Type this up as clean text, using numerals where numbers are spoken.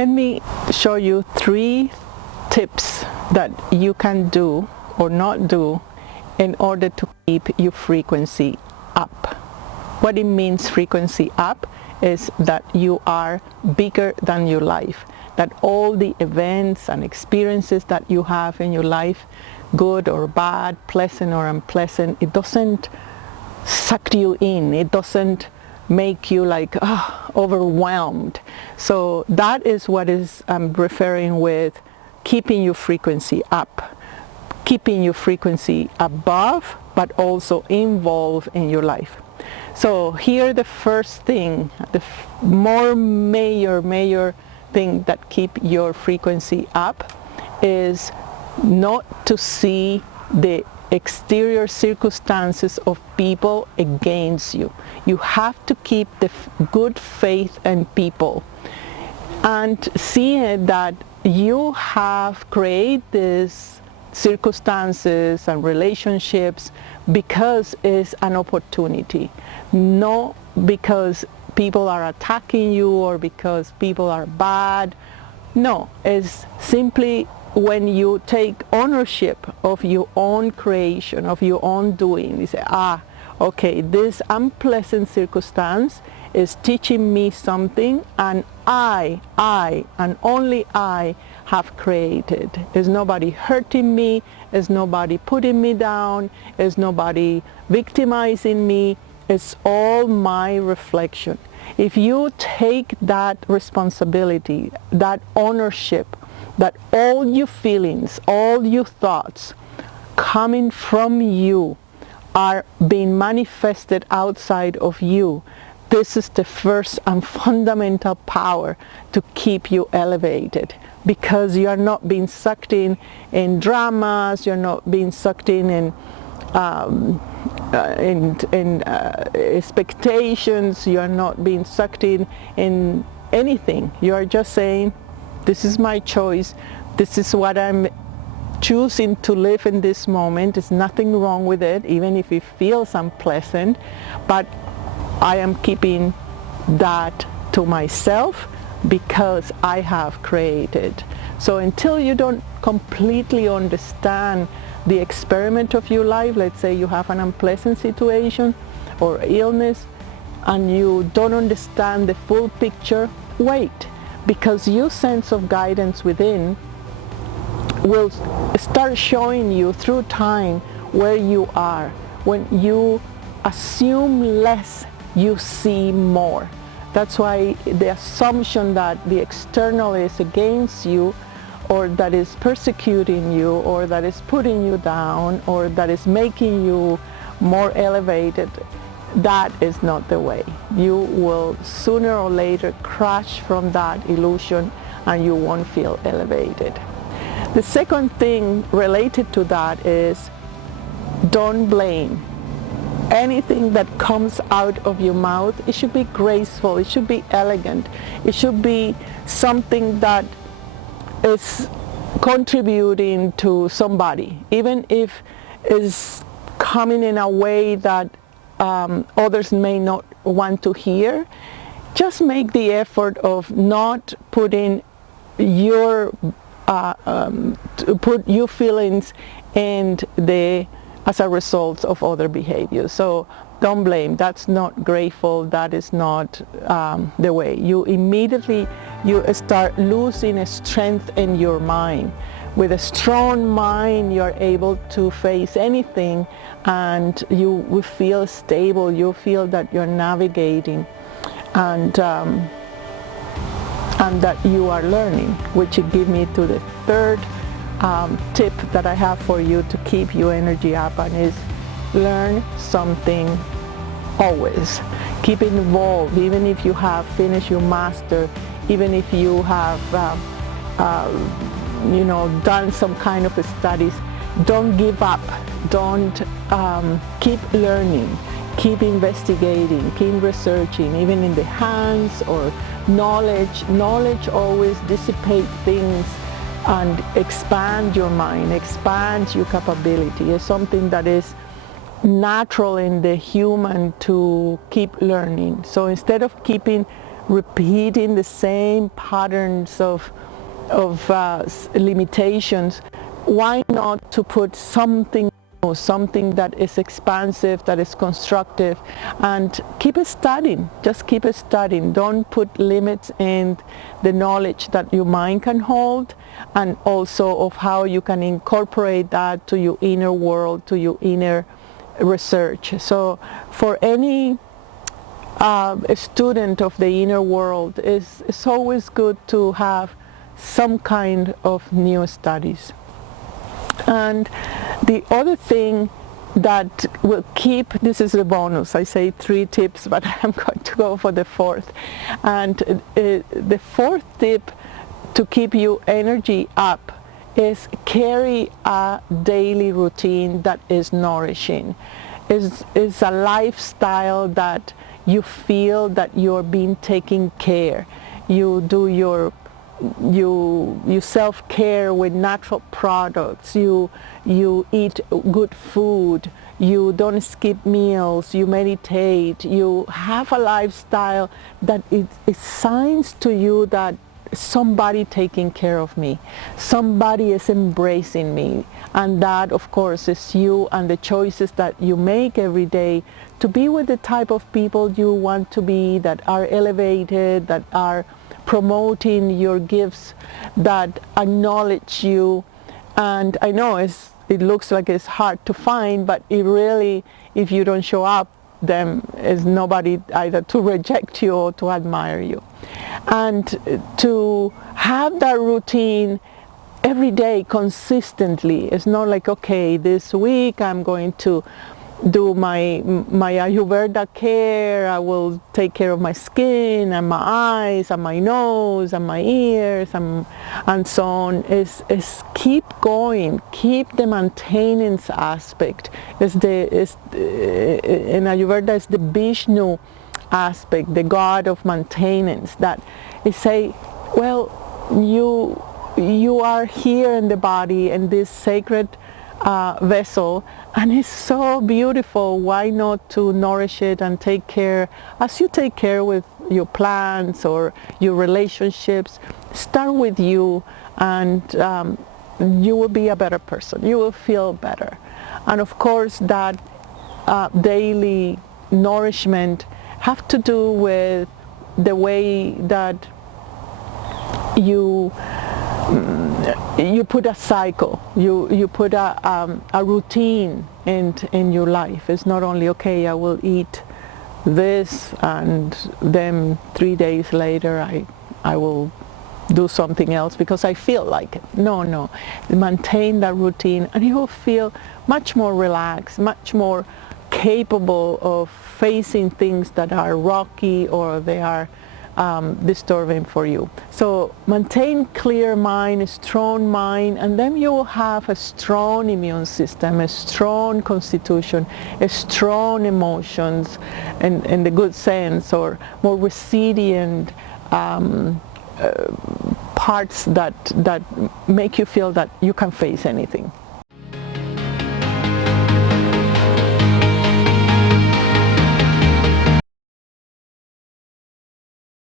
Let me show you 3 tips that you can do or not do in order to keep your frequency up. What it means frequency up is that you are bigger than your life, that all the events and experiences that you have in your life, good or bad, pleasant or unpleasant, it doesn't suck you in, it doesn't make you like overwhelmed. So that is what I'm referring with keeping your frequency up, keeping your frequency above, but also involved in your life. So here the first thing, the more major thing that keep your frequency up is not to see the exterior circumstances of people against you. You have to keep the good faith in people and see that you have created these circumstances and relationships because it's an opportunity, not because people are attacking you or because people are bad. No, it's simply when you take ownership of your own creation, of your own doing. You say, okay, this unpleasant circumstance is teaching me something, and I and only I have created. There's nobody hurting me, there's nobody putting me down, there's nobody victimizing me. It's all my reflection. If you take that responsibility, that ownership, that all your feelings, all your thoughts coming from you are being manifested outside of you, this is the first and fundamental power to keep you elevated, because you are not being sucked in dramas, you're not being sucked in expectations, you are not being sucked in anything. You are just saying, this is my choice, this is what I'm choosing to live in this moment. There's nothing wrong with it, even if it feels unpleasant, but I am keeping that to myself because I have created. So until you don't completely understand the experiment of your life, let's say you have an unpleasant situation or illness and you don't understand the full picture, wait, because your sense of guidance within will start showing you through time where you are. When you assume less, you see more. That's why the assumption that the external is against you, or that is persecuting you, or that is putting you down, or that is making you more elevated, that is not the way. You will sooner or later crash from that illusion and you won't feel elevated. The second thing related to that is don't blame. Anything that comes out of your mouth, it should be graceful, it should be elegant, it should be something that is contributing to somebody, even if it's coming in a way that others may not want to hear. Just make the effort of not putting your put your feelings and as a result of other behaviors. So don't blame. That's not grateful. That is not the way. You immediately start losing strength in your mind. With a strong mind, you're able to face anything, and you will feel stable. You feel that you're navigating, and that you are learning, which gives me to the third tip that I have for you to keep your energy up, and is learn something always. Keep involved, even if you have finished your master, even if you have done some kind of studies. Don't give up. Don't keep learning, keep investigating, keep researching, even in the hands or knowledge. Knowledge always dissipates things and expand your mind, expand your capability. It's something that is natural in the human to keep learning. So instead of keeping repeating the same patterns of limitations, why not to put something new, something that is expansive, that is constructive, and keep studying, just keep studying. Don't put limits in the knowledge that your mind can hold, and also of how you can incorporate that to your inner world, to your inner research. So for any a student of the inner world, it's always good to have some kind of new studies. And the other thing that will keep, this is a bonus, I say 3 tips, but I'm going to go for the 4th. And the 4th tip to keep your energy up is carry a daily routine that is nourishing. Is a lifestyle that you feel that you're being taken care. You do you self-care with natural products. You eat good food. You don't skip meals. You meditate. You have a lifestyle that it signs to you that somebody taking care of me, somebody is embracing me, and that of course is you and the choices that you make every day to be with the type of people you want to be, that are elevated, that are promoting your gifts, that acknowledge you. And I know it looks like it's hard to find, but it really, if you don't show up, then is nobody either to reject you or to admire you. And to have that routine every day consistently. It's not like, okay, this week I'm going to do my Ayurveda care, I will take care of my skin and my eyes and my nose and my ears and so on. Is keep going, keep the maintenance aspect. In Ayurveda is the Vishnu aspect, the god of maintenance, that is say, well, you are here in the body, in this sacred vessel, and it's so beautiful. Why not to nourish it and take care, as you take care with your plants or your relationships? Start with you, and you will be a better person. You will feel better. And of course that daily nourishment have to do with the way that you put a cycle, you put a routine in your life. It's not only, okay, I will eat this and then 3 days later I will do something else because I feel like it. No, maintain that routine and you will feel much more relaxed, much more capable of facing things that are rocky or they are disturbing for you. So maintain clear mind, a strong mind, and then you will have a strong immune system, a strong constitution, a strong emotions in the good sense, or more resilient parts that make you feel that you can face anything.